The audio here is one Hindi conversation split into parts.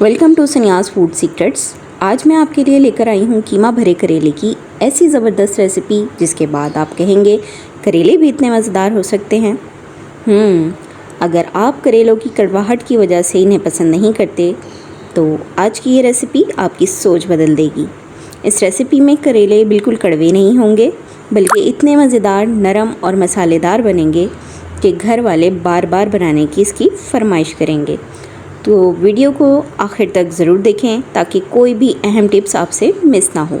वेलकम टू सन्यास फूड सीक्रेट्स। आज मैं आपके लिए लेकर आई हूँ कीमा भरे करेले की ऐसी ज़बरदस्त रेसिपी जिसके बाद आप कहेंगे करेले भी इतने मज़ेदार हो सकते हैं। अगर आप करेलों की कड़वाहट की वजह से इन्हें पसंद नहीं करते तो आज की ये रेसिपी आपकी सोच बदल देगी। इस रेसिपी में करेले बिल्कुल कड़वे नहीं होंगे, बल्कि इतने मज़ेदार, नरम और मसालेदार बनेंगे कि घर वाले बार बार बनाने की इसकी फरमाइश करेंगे। तो वीडियो को आखिर तक ज़रूर देखें ताकि कोई भी अहम टिप्स आपसे मिस ना हो।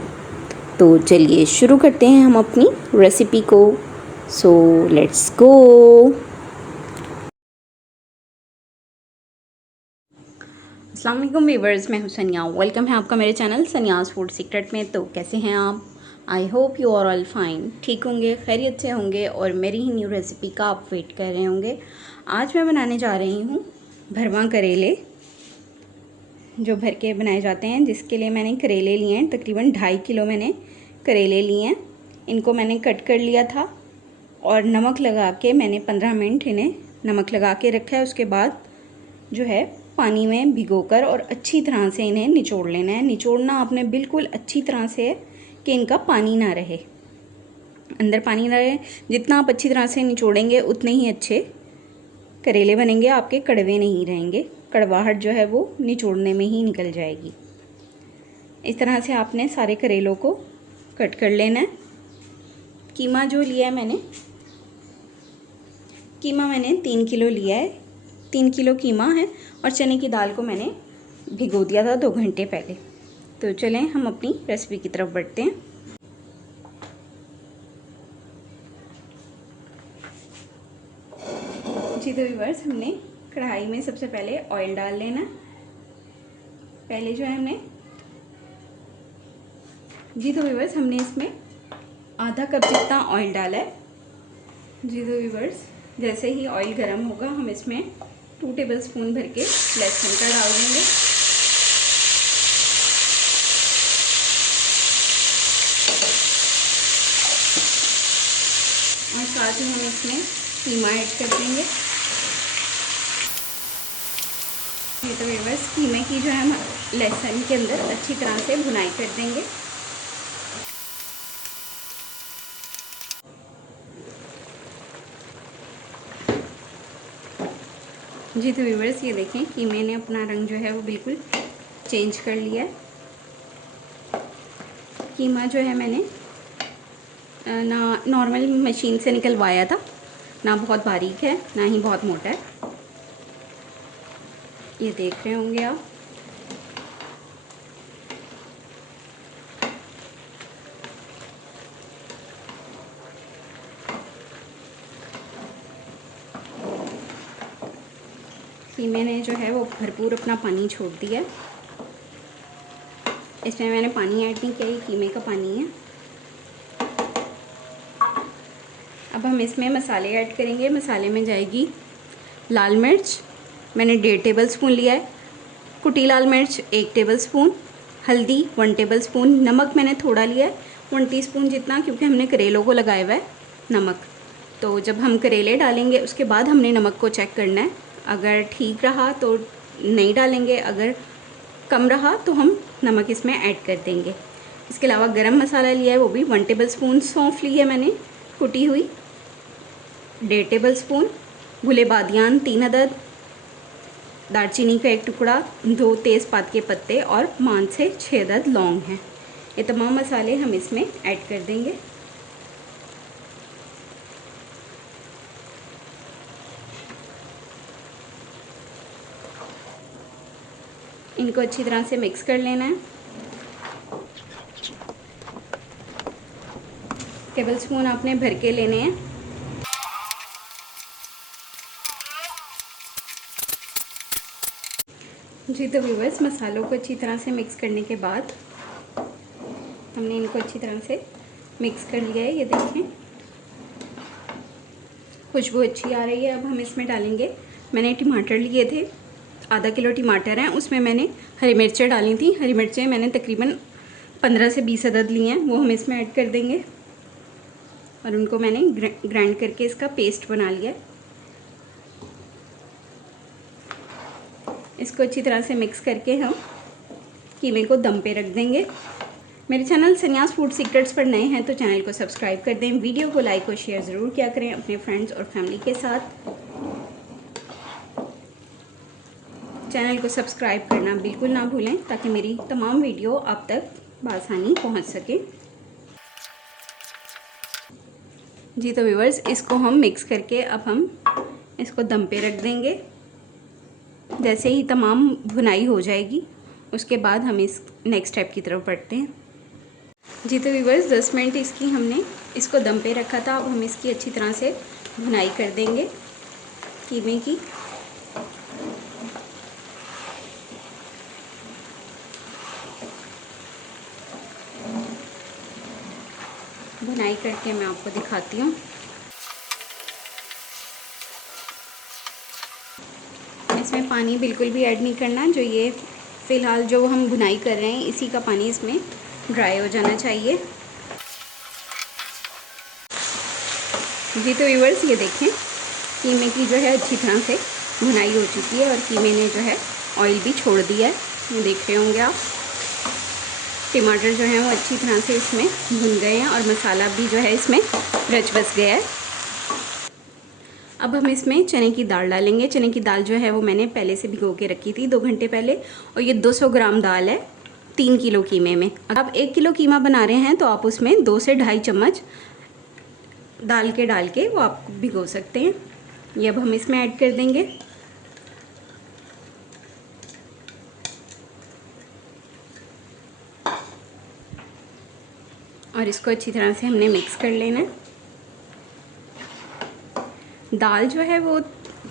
तो चलिए शुरू करते हैं हम अपनी रेसिपी को। So let's go. अस्सलाम वालेकुम व्यूअर्स, मैं हूं सनिया। वेलकम है आपका मेरे चैनल सनियास फूड सीक्रेट में। तो कैसे हैं आप? I hope you are all fine, ठीक होंगे, खैरियत से होंगे और मेरी ही न्यू रेसिपी का आप वेट कर रहे होंगे। आज मैं बनाने जा रही हूँ भरवा करेले, जो भर के बनाए जाते हैं, जिसके लिए मैंने करेले लिए हैं। तकरीबन 2.5 किलो मैंने करेले लिए हैं। इनको मैंने कट कर लिया था और नमक लगा के मैंने 15 मिनट इन्हें नमक लगा के रखा है। उसके बाद जो है पानी में भिगोकर और अच्छी तरह से इन्हें निचोड़ लेना है। निचोड़ना आपने बिल्कुल अच्छी तरह से है कि इनका पानी ना रहे, अंदर पानी ना रहे। जितना आप अच्छी तरह से निचोड़ेंगे उतने ही अच्छे करेले बनेंगे, आपके कड़वे नहीं रहेंगे। कड़वाहट जो है वो निचोड़ने में ही निकल जाएगी। इस तरह से आपने सारे करेलों को कट कर लेना है। कीमा जो लिया है कीमा मैंने 3 किलो लिया है। 3 किलो कीमा है और चने की दाल को मैंने भिगो दिया था 2 घंटे पहले। तो चलें हम अपनी रेसिपी की तरफ बढ़ते हैं। जी तो व्यूअर्स, हमने कढ़ाई में सबसे पहले ऑयल डाल लेना। पहले जो है हमने इसमें आधा कप जितना ऑयल डाला है। जी तो व्यूअर्स, जैसे ही ऑयल गर्म होगा हम इसमें 2 टेबलस्पून भर के लहसुन का डाल देंगे। और साथ ही हम इसमें कीमा ऐड कर देंगे। ये तो व्यूअर्स, कीमे की जो है हम लहसुन के अंदर अच्छी तरह से भुनाई कर देंगे। जी तो व्यूअर्स, ये देखें कीमे ने अपना रंग जो है वो बिल्कुल चेंज कर लिया है। कीमा जो है मैंने ना नॉर्मल मशीन से निकलवाया था, ना बहुत बारीक है ना ही बहुत मोटा है। ये देख रहे होंगे आप। कीमे ने जो है वो भरपूर अपना पानी छोड़ दिया। इसमें मैंने पानी ऐड नहीं किया, ये कीमे का पानी है। अब हम इसमें मसाले ऐड करेंगे। मसाले में जाएगी लाल मिर्च, मैंने 1.5 टेबलस्पून लिया है। कुटी लाल मिर्च 1 टेबलस्पून। हल्दी 1 टेबलस्पून। नमक मैंने थोड़ा लिया है, 1 टीस्पून जितना, क्योंकि हमने करेलों को लगाया हुआ है नमक। तो जब हम करेले डालेंगे उसके बाद हमने नमक को चेक करना है। अगर ठीक रहा तो नहीं डालेंगे, अगर कम रहा तो हम नमक इसमें ऐड कर देंगे। इसके अलावा गरम मसाला लिया है, वो भी 1 टेबलस्पून। सौंफ ली है मैंने कुटी हुई 1.5 टेबलस्पून। भुले बादियान 3 अदद। दालचीनी का 1 टुकड़ा, 2 तेज़पात के पत्ते और 5 से 6 अदद लौंग हैं। ये तमाम मसाले हम इसमें ऐड कर देंगे। इनको अच्छी तरह से मिक्स कर लेना है। टेबलस्पून आपने भर के लेने हैं। जी तो व्यूअर्स, मसालों को अच्छी तरह से मिक्स करने के बाद हमने इनको अच्छी तरह से मिक्स कर लिया है। ये देखें खुशबू अच्छी आ रही है। अब हम इसमें डालेंगे, मैंने टमाटर लिए थे, आधा किलो टमाटर हैं, उसमें मैंने हरी मिर्चें डाली थी। हरी मिर्चें मैंने तकरीबन 15 से 20 अदद लिए हैं, वो हम इसमें ऐड कर देंगे। और उनको मैंने ग्राइंड करके इसका पेस्ट बना लिया है। इसको अच्छी तरह से मिक्स करके हम कीमे को दम पे रख देंगे। मेरे चैनल सन्यास फूड सीक्रेट्स पर नए हैं तो चैनल को सब्सक्राइब कर दें, वीडियो को लाइक और शेयर ज़रूर किया करें अपने फ्रेंड्स और फैमिली के साथ। चैनल को सब्सक्राइब करना बिल्कुल ना भूलें ताकि मेरी तमाम वीडियो आप तक बआसानी पहुंच सके। जी तो व्यूअर्स, इसको हम मिक्स करके अब हम इसको दम पे रख देंगे। जैसे ही तमाम भुनाई हो जाएगी उसके बाद हम इस नेक्स्ट स्टेप की तरफ बढ़ते हैं। जी तो व्यूअर्स, 10 मिनट हमने इसको दम पे रखा था। अब हम इसकी अच्छी तरह से भुनाई कर देंगे कीमे की। भुनाई करके मैं आपको दिखाती हूँ। इसमें पानी बिल्कुल भी ऐड नहीं करना। जो ये फ़िलहाल जो हम भुनाई कर रहे हैं इसी का पानी इसमें ड्राई हो जाना चाहिए। जी तो व्यूअर्स, ये देखें कीमे की जो है अच्छी तरह से भुनाई हो चुकी है और कीमे ने जो है ऑयल भी छोड़ दिया है। ये देख रहे होंगे आप। टमाटर जो है वो अच्छी तरह से इसमें भुन गए हैं और मसाला भी जो है इसमें रच बस गया है। अब हम इसमें चने की दाल डालेंगे। चने की दाल जो है वो मैंने पहले से भिगो के रखी थी 2 घंटे पहले, और ये 200 ग्राम दाल है 3 किलो कीमे में। अब 1 किलो कीमा बना रहे हैं तो आप उसमें 2 से ढाई चम्मच डाल के वो आप भिगो सकते हैं। ये अब हम इसमें ऐड कर देंगे। और इसको अच्छी तरह से हमने मिक्स कर लेना है। दाल जो है वो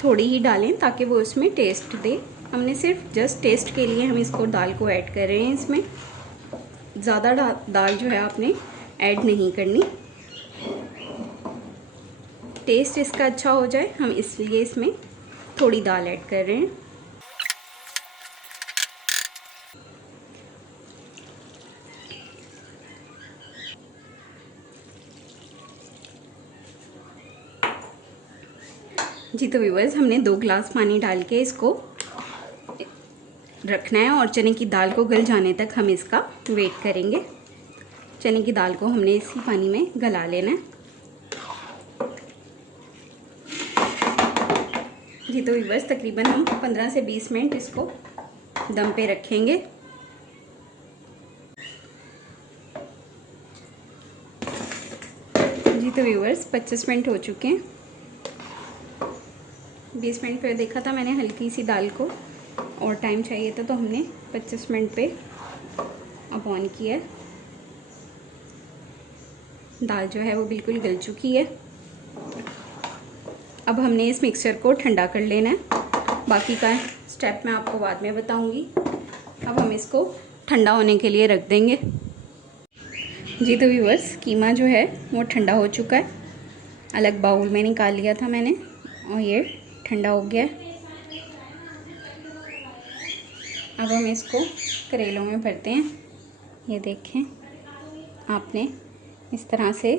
थोड़ी ही डालें ताकि वो उसमें टेस्ट दे। हमने सिर्फ जस्ट टेस्ट के लिए हम इसको दाल को ऐड कर रहे हैं। इसमें ज़्यादा दाल जो है आपने ऐड नहीं करनी। टेस्ट इसका अच्छा हो जाए हम इसलिए इसमें थोड़ी दाल ऐड कर रहे हैं। जी तो व्यूअर्स, हमने 2 गिलास पानी डाल के इसको रखना है और चने की दाल को गल जाने तक हम इसका वेट करेंगे। चने की दाल को हमने इसी पानी में गला लेना है। जी तो व्यूअर्स, तकरीबन हम 15 से 20 मिनट इसको दम पे रखेंगे। जी तो व्यूअर्स, 25 मिनट हो चुके हैं। 20 मिनट पर देखा था मैंने हल्की सी दाल को, और टाइम चाहिए था तो हमने 25 मिनट पे अब ऑन किया है। दाल जो है वो बिल्कुल गल चुकी है। अब हमने इस मिक्सचर को ठंडा कर लेना है। बाकी का स्टेप मैं आपको बाद में बताऊंगी। अब हम इसको ठंडा होने के लिए रख देंगे। जी तो व्यूअर्स, कीमा जो है वो ठंडा हो चुका है। अलग बाउल में निकाल लिया था मैंने और ये ठंडा हो गया है। अब हम इसको करेलों में भरते हैं। ये देखें, आपने इस तरह से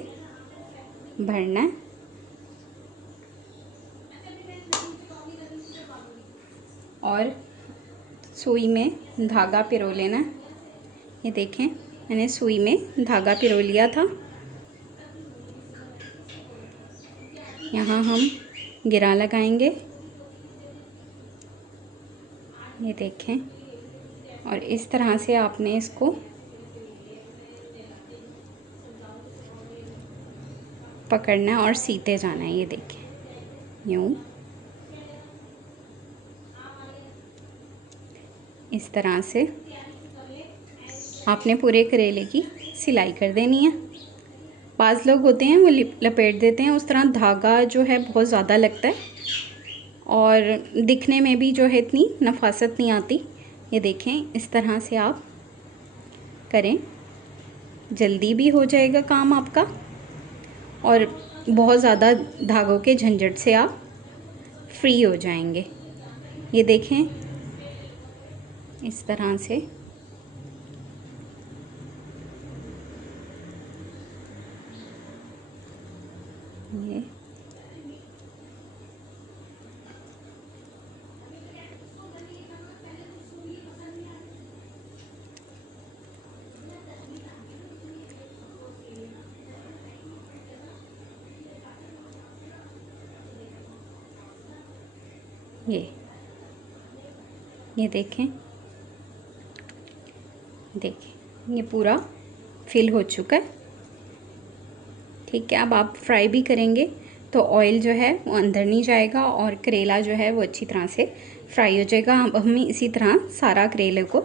भरना है। और सुई में धागा पिरो लेना। ये देखें, मैंने सुई में धागा पिरो लिया था। यहाँ हम गिरा लगाएंगे। ये देखें, और इस तरह से आपने इसको पकड़ना है और सीते जाना है। ये देखें, यूँ इस तरह से आपने पूरे करेले की सिलाई कर देनी है। बाज़ लोग होते हैं वो लपेट देते हैं, उस तरह धागा जो है बहुत ज़्यादा लगता है और दिखने में भी जो है इतनी नफासत नहीं आती। ये देखें, इस तरह से आप करें, जल्दी भी हो जाएगा काम आपका और बहुत ज़्यादा धागों के झंझट से आप फ्री हो जाएंगे। ये देखें, इस तरह से ये ये देखें, देखें ये पूरा फिल हो चुका है। ठीक है, अब आप फ्राई भी करेंगे तो ऑयल जो है वो अंदर नहीं जाएगा और करेला जो है वो अच्छी तरह से फ्राई हो जाएगा। हम इसी तरह सारा करेले को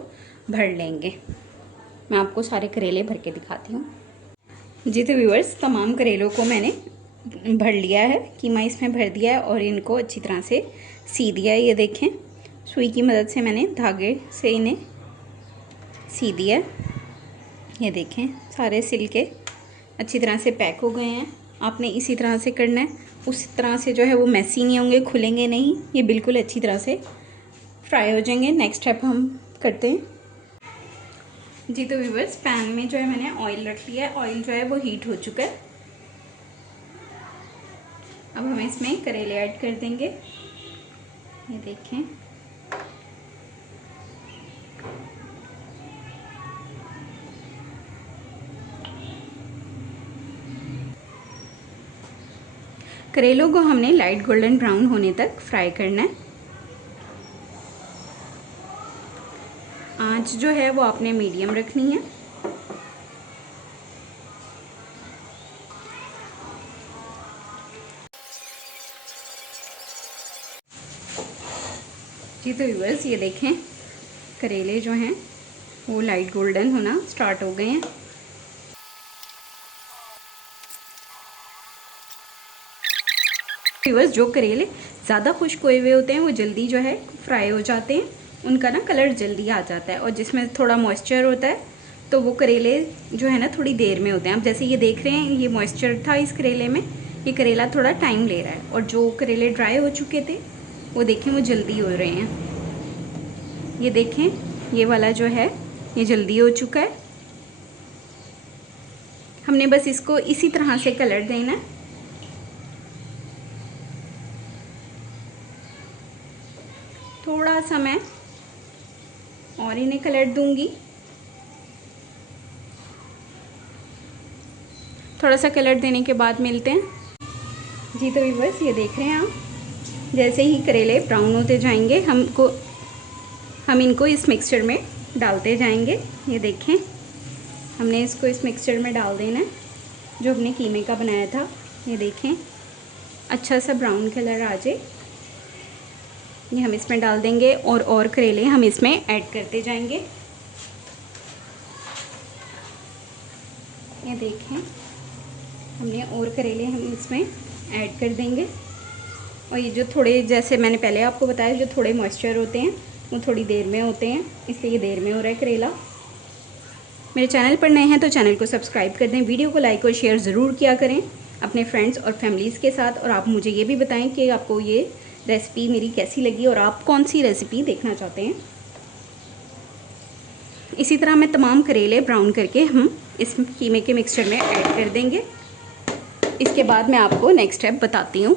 भर लेंगे। मैं आपको सारे करेले भर के दिखाती हूँ। जी तो व्यूअर्स, तमाम करेलों को मैंने भर लिया है, कीमा इसमें भर दिया है और इनको अच्छी तरह से सी दिया है। ये देखें, सुई की मदद से मैंने धागे से इन्हें सी दिया है। ये देखें, सारे सिल के अच्छी तरह से पैक हो गए हैं। आपने इसी तरह से करना है, उस तरह से जो है वो मैसी नहीं होंगे, खुलेंगे नहीं, ये बिल्कुल अच्छी तरह से फ्राई हो जाएंगे। नेक्स्ट स्टेप हम करते हैं। जी तो व्यूअर्स, पैन में जो है मैंने ऑयल रख लिया है। ऑयल जो है वो हीट हो चुका है। अब हम इसमें करेले ऐड कर देंगे। ये देखें, करेलों को हमने लाइट गोल्डन ब्राउन होने तक फ्राई करना है। आंच जो है वो आपने मीडियम रखनी है। जी तो व्यूअर्स, ये देखें, करेले जो हैं वो लाइट गोल्डन होना स्टार्ट हो गए हैं। व्यूअर्स, जो करेले ज़्यादा खुश्क हुए हुए होते हैं वो जल्दी जो है फ्राई हो जाते हैं, उनका ना कलर जल्दी आ जाता है। और जिसमें थोड़ा मॉइस्चर होता है तो वो करेले जो है ना थोड़ी देर में होते हैं। अब जैसे ये देख रहे हैं, ये मॉइस्चर था इस करेले में, ये करेला थोड़ा टाइम ले रहा है। और जो करेले ड्राई हो चुके थे वो देखें वो जल्दी हो रहे हैं। ये देखें, ये वाला जो है ये जल्दी हो चुका है। हमने बस इसको इसी तरह से कलर देना है। थोड़ा सा मैं और इन्हें कलर दूंगी। थोड़ा सा कलर देने के बाद मिलते हैं। जी तो व्यूअर्स, ये देख रहे हैं आप, जैसे ही करेले ब्राउन होते जाएंगे हम इनको इस मिक्सचर में डालते जाएंगे। ये देखें, हमने इसको इस मिक्सचर में डाल देना है जो हमने कीमे का बनाया था। ये देखें, अच्छा सा ब्राउन कलर आ जाए, ये हम इसमें डाल देंगे और करेले हम इसमें ऐड करते जाएंगे। ये देखें, हमने और करेले हम इसमें ऐड कर देंगे। और ये जो थोड़े, जैसे मैंने पहले आपको बताया, जो थोड़े मॉइस्चर होते हैं वो थोड़ी देर में होते हैं, इसलिए ये देर में हो रहा है करेला। मेरे चैनल पर नए हैं तो चैनल को सब्सक्राइब कर दें, वीडियो को लाइक और शेयर ज़रूर किया करें अपने फ्रेंड्स और फैमिलीज़ के साथ। और आप मुझे ये भी बताएं कि आपको ये रेसिपी मेरी कैसी लगी और आप कौन सी रेसिपी देखना चाहते हैं। इसी तरह मैं तमाम करेले ब्राउन करके हम इस कीमे के मिक्सचर में ऐड कर देंगे। इसके बाद मैं आपको नेक्स्ट स्टेप बताती हूँ।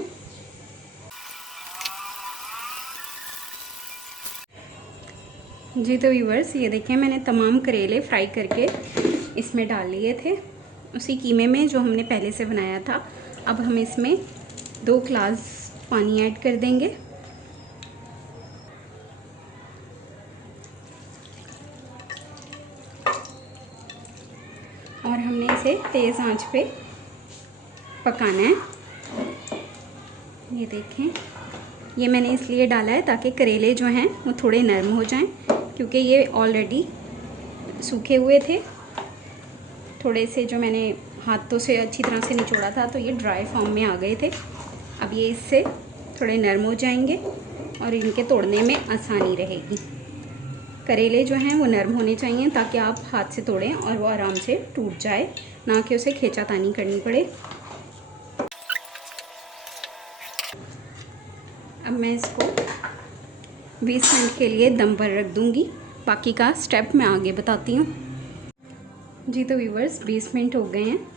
जी तो व्यूअर्स, ये देखें, मैंने तमाम करेले फ्राई करके इसमें डाल लिए थे उसी कीमे में जो हमने पहले से बनाया था। अब हम इसमें 2 ग्लास पानी ऐड कर देंगे। और हमने इसे तेज़ आंच पे पकाना है। ये देखें, ये मैंने इसलिए डाला है ताकि करेले जो हैं वो थोड़े नरम हो जाएं, क्योंकि ये ऑलरेडी सूखे हुए थे। थोड़े से जो मैंने हाथों से अच्छी तरह से निचोड़ा था तो ये ड्राई फॉर्म में आ गए थे। अब ये इससे थोड़े नरम हो जाएंगे और इनके तोड़ने में आसानी रहेगी। करेले जो हैं वो नरम होने चाहिए ताकि आप हाथ से तोड़ें और वो आराम से टूट जाए, ना कि उसे खींचातानी करनी पड़े। अब मैं इसको 20 मिनट के लिए दम पर रख दूंगी। बाकी का स्टेप मैं आगे बताती हूँ। जी तो व्यूअर्स, 20 मिनट हो गए हैं।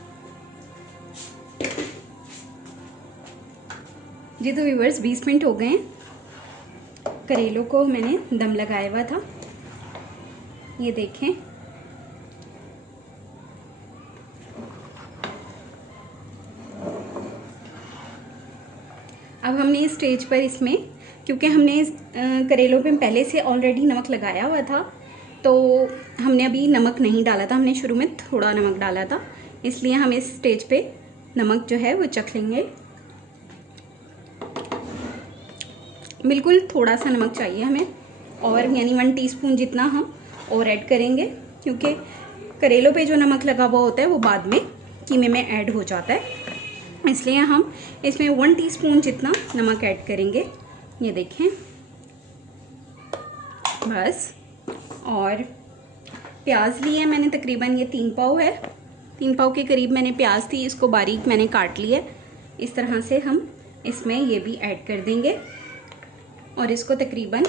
जी तो व्यूअर्स, 20 मिनट हो गए हैं। करेलों को मैंने दम लगाया हुआ था। ये देखें, अब हमने इस स्टेज पर इसमें क्योंकि हमने करेलों पे पहले से ऑलरेडी नमक लगाया हुआ था, तो हमने अभी नमक नहीं डाला था, हमने शुरू में थोड़ा नमक डाला था, इसलिए हम इस स्टेज पे नमक जो है वो चख लेंगे। बिल्कुल थोड़ा सा नमक चाहिए हमें, और यानी 1 टीस्पून जितना हम और ऐड करेंगे, क्योंकि करेलों पे जो नमक लगा हुआ होता है वो बाद में कीमे में ऐड हो जाता है, इसलिए हम इसमें 1 टीस्पून जितना नमक ऐड करेंगे। ये देखें बस। और प्याज ली है मैंने, तकरीबन ये 3 पाव है, 3 पाव के करीब मैंने प्याज थी, इसको बारीक मैंने काट लिया। इस तरह से हम इसमें ये भी ऐड कर देंगे और इसको तकरीबन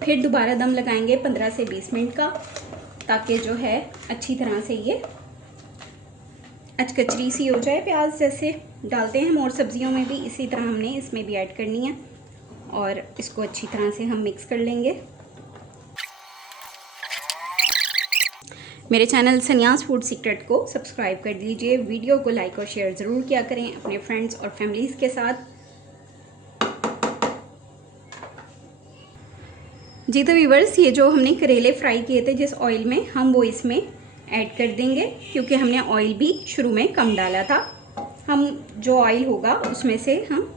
फिर दोबारा दम लगाएंगे 15 से 20 मिनट का, ताकि जो है अच्छी तरह से ये अचकचरी सी हो जाए। प्याज जैसे डालते हैं हम और सब्जियों में भी, इसी तरह हमने इसमें भी ऐड करनी है और इसको अच्छी तरह से हम मिक्स कर लेंगे। मेरे चैनल सन्यास फूड सीक्रेट को सब्सक्राइब कर दीजिए, वीडियो को लाइक और शेयर ज़रूर किया करें अपने फ्रेंड्स और फैमिलीज़ के साथ। जी तो व्यूवर्स, ये जो हमने करेले फ्राई किए थे जिस ऑयल में, हम वो इसमें ऐड कर देंगे, क्योंकि हमने ऑयल भी शुरू में कम डाला था। हम जो ऑयल होगा उसमें से हम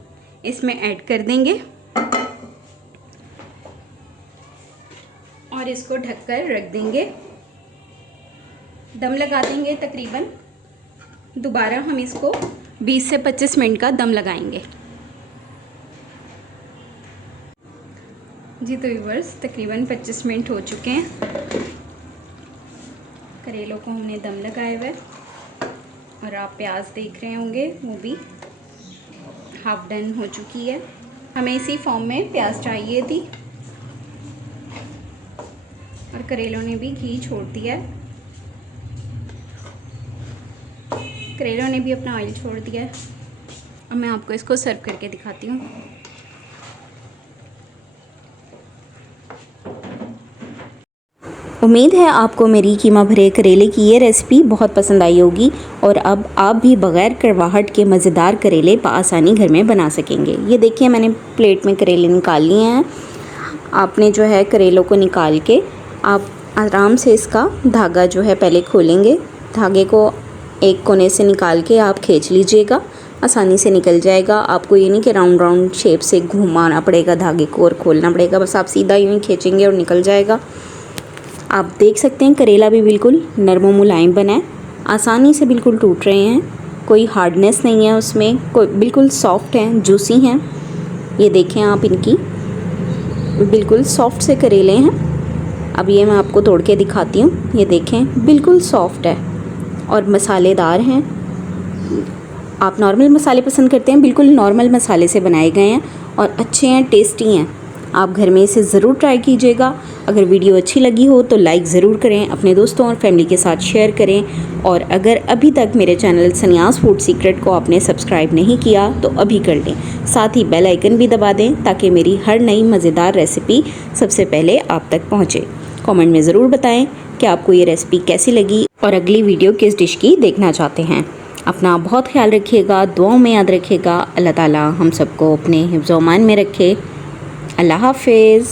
इसमें ऐड कर देंगे और इसको ढककर रख देंगे, दम लगा देंगे। तकरीबन दोबारा हम इसको 20 से 25 मिनट का दम लगाएंगे। जी तो व्यूवर्स, तकरीबन 25 मिनट हो चुके हैं, करेलों को हमने दम लगाए हुए और आप प्याज देख रहे होंगे वो भी हाफ डन हो चुकी है। हमें इसी फॉर्म में प्याज चाहिए थी और करेलों ने भी घी छोड़ दिया है, करेलों ने भी अपना ऑयल छोड़ दिया है। अब मैं आपको इसको सर्व करके दिखाती हूँ। उम्मीद है आपको मेरी कीमा भरे करेले की ये रेसिपी बहुत पसंद आई होगी और अब आप भी बग़ैर कड़वाहट के मज़ेदार करेले आसानी घर में बना सकेंगे। ये देखिए, मैंने प्लेट में करेले निकाल लिए हैं। आपने जो है करेलों को निकाल के आप आराम से इसका धागा जो है पहले खोलेंगे, धागे को एक कोने से निकाल के आप खींच लीजिएगा, आसानी से निकल जाएगा। आपको ये नहीं कि राउंड राउंड शेप से घुमाना पड़ेगा धागे को और खोलना पड़ेगा, बस आप सीधा यूँ ही खींचेंगे और निकल जाएगा। आप देख सकते हैं करेला भी बिल्कुल नरम मुलायम बना है, आसानी से बिल्कुल टूट रहे हैं, कोई हार्डनेस नहीं है उसमें, कोई बिल्कुल सॉफ्ट हैं, जूसी हैं। ये देखें आप, इनकी बिल्कुल सॉफ्ट से करेले हैं। अब ये मैं आपको तोड़ के दिखाती हूँ। ये देखें, बिल्कुल सॉफ्ट है और मसालेदार हैं। आप नॉर्मल मसाले पसंद करते हैं, बिल्कुल नॉर्मल मसाले से बनाए गए हैं और अच्छे हैं, टेस्टी हैं। आप घर में इसे ज़रूर ट्राई कीजिएगा। अगर वीडियो अच्छी लगी हो तो लाइक ज़रूर करें, अपने दोस्तों और फैमिली के साथ शेयर करें, और अगर अभी तक मेरे चैनल सन्यास फूड सीक्रेट को आपने सब्सक्राइब नहीं किया तो अभी कर लें, साथ ही बेल आइकन भी दबा दें ताकि मेरी हर नई मज़ेदार रेसिपी सबसे पहले आप तक पहुँचे। कमेंट में ज़रूर बताएं कि आपको ये रेसिपी कैसी लगी और अगली वीडियो किस डिश की देखना चाहते हैं। अपना बहुत ख्याल रखिएगा, दुआओं में याद रखिएगा। अल्लाह ताला हम सबको अपने हिफ्ज़-ओ-अमान में रखे। अल्लाह हाफ़िज़।